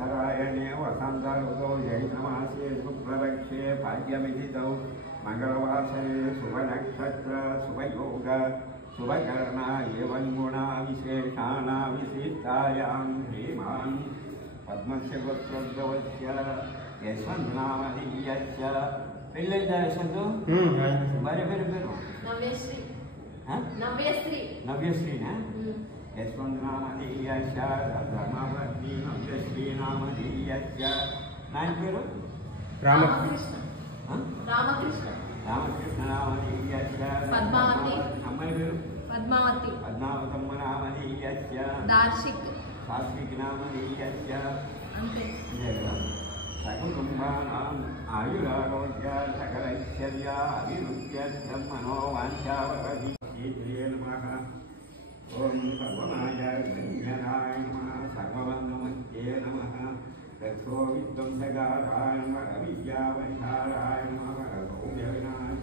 उत्तरायणे वसन्तऋतौ जैनमासे शुक्लपक्षे भाग्यविदितौ मंगलवासरे शुभनक्षत्र शुभयोग शुभकर्णा एवं गुणा विशेषाणा विशिष्टायां श्रीमान् पद्मस्य गोत्रोद्भवस्य यशवन्तनामधीयस्य पेళ్ళైందా యశవంతు భార్య పేరు నవ్యశ్రీ నవ్యశ్రీనా यशवन्तनामधीयस्य धर्मपत्नी नव्यश्रीनामधीयस्य नायन पेरु रामकृष्ण नामधीयस्य पद्मावती अम्मायि पेरु पद्मावतम्म नामधीयस्य दार्शिक नामधीयस्य अंते सकुटुम्बानाम् आयुरारोग्य सकलैश्वर्या अभिवृद्ध्यर्थं मनोवाञ्छावरति श्रीये नमः। ओम सर्वमाय गंजनाय नमः सर्ववन्नमस्ये नमः रक्षो विध्वंसकाराय नमः विद्यावैहाराय नमः रघुविनाशाय